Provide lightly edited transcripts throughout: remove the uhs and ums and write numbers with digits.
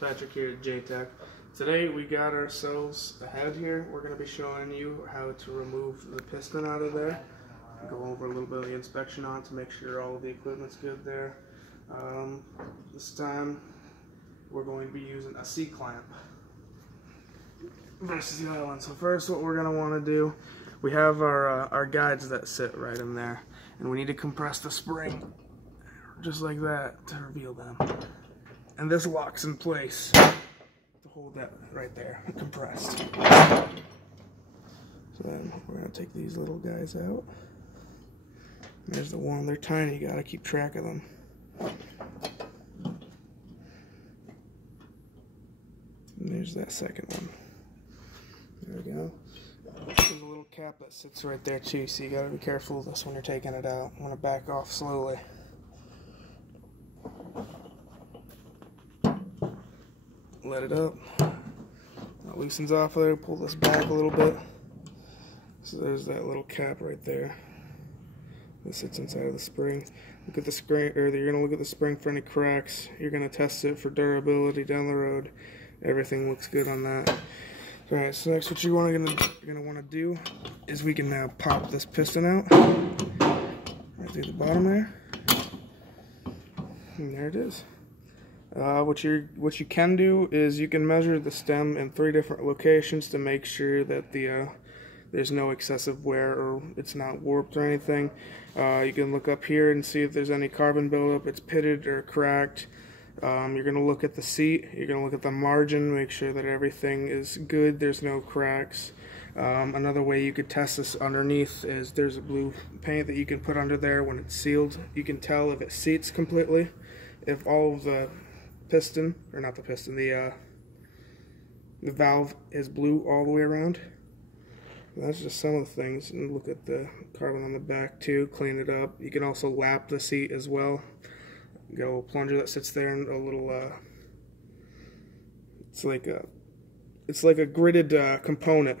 Patrick here at JTech. Today we got ourselves a head here. We're going to be showing you how to remove the piston out of there. Go over a little bit of the inspection on to make sure all of the equipment's good there. This time we're going to be using a C-clamp versus the other one. So first what we're going to want to do, we have our guides that sit right in there, and we need to compress the spring just like that to reveal them. And this locks in place to hold that right there, compressed. So then we're going to take these little guys out. There's the one, they're tiny, you got to keep track of them. And there's that second one. There we go. There's a little cap that sits right there too, so you got to be careful of this when you're taking it out. I'm going to back off slowly. Let it up. That loosens off of there. Pull this back a little bit. So there's that little cap right there that sits inside of the spring. Look at the spring, or you're gonna look at the spring for any cracks. You're gonna test it for durability down the road. Everything looks good on that. All right. So next, what you're gonna want to do is we can now pop this piston out right through the bottom there, and there it is. What you can do is you can measure the stem in 3 different locations to make sure that there's no excessive wear or it's not warped or anything. You can look up here and see if there's any carbon buildup, it's pitted or cracked. You're going to look at the seat, you're going to look at the margin, make sure that everything is good, there's no cracks. Another way you could test this underneath is there's a blue paint that you can put under there. When it's sealed, you can tell if it seats completely, if all of the piston, or not the piston, the valve is blue all the way around. And that's just some of the things. And look at the carbon on the back too, clean it up. You can also lap the seat as well. You got a little plunger that sits there, and a little it's like a gridded component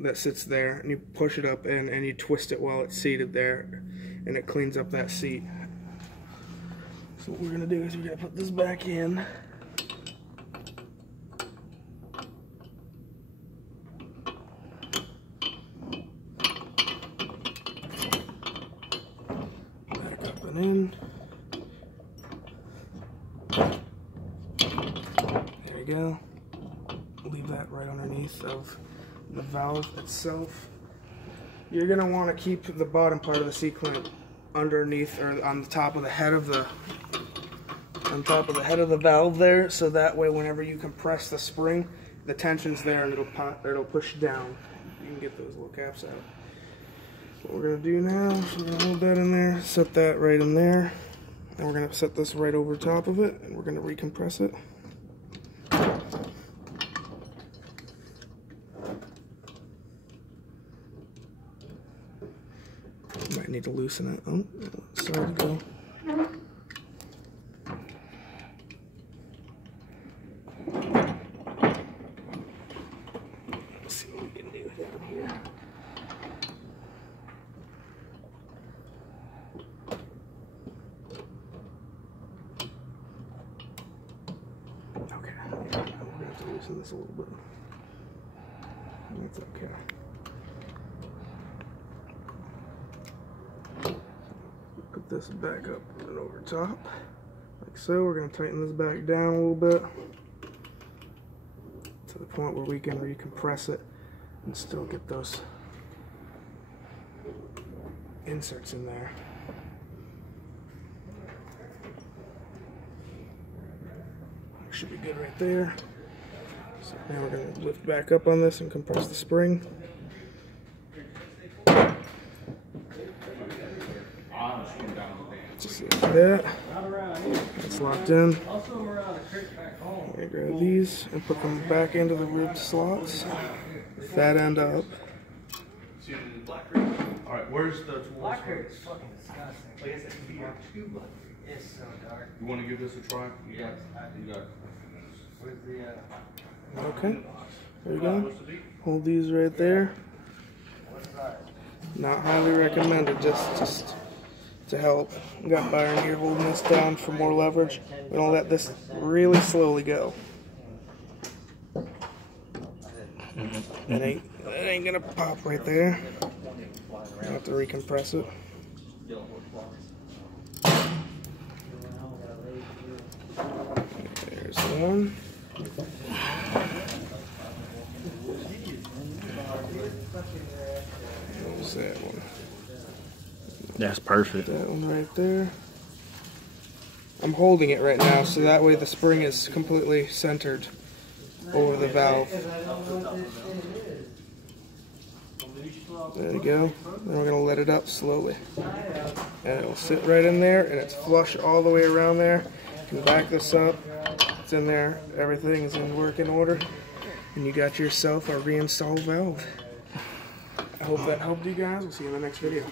that sits there, and you push it up and you twist it while it's seated there, and it cleans up that seat. So what we're going to do is we're going to put this back in. Back up and in. There you go. Leave that right underneath of the valve itself. You're going to want to keep the bottom part of the C-clamp underneath, or on the top of the head of the valve there, so that way whenever you compress the spring, the tension's there and it'll push down. You can get those little caps out. What we're gonna do now is we're gonna hold that in there, set that right in there, and we're gonna set this right over top of it, and we're gonna recompress it. Might need to loosen it. Oh, sorry to go. Let's see what we can do down here. Okay, we're gonna have to loosen this a little bit. That's okay. Put this back up and over top, like so. We're going to tighten this back down a little bit to the point where we can recompress it and still get those inserts in there. Should be good right there. So now we're going to lift back up on this and compress the spring. Just like that. It's locked in. I'm going to grab these and put them back into the ribbed slots. That end up. Alright, where's the tools? Blackberry is fucking disgusting. Like I said, too black. It's so dark. You want to give this a try? Yes, I do. You got it. Where's the Okay. There you go. Hold these right there. Not highly recommended, just to help. Got Byron here holding this down for more leverage. We're gonna let this really slowly go. It ain't gonna pop right there. I have to recompress it. There's one. There's that one. That's perfect. That one right there. I'm holding it right now, so that way the spring is completely centered over the valve. There you go. Then we're gonna let it up slowly. And it'll sit right in there, and it's flush all the way around there. You can back this up. It's in there. Everything is in working order. And you got yourself a reinstalled valve. I hope that helped you guys. We'll see you in the next video.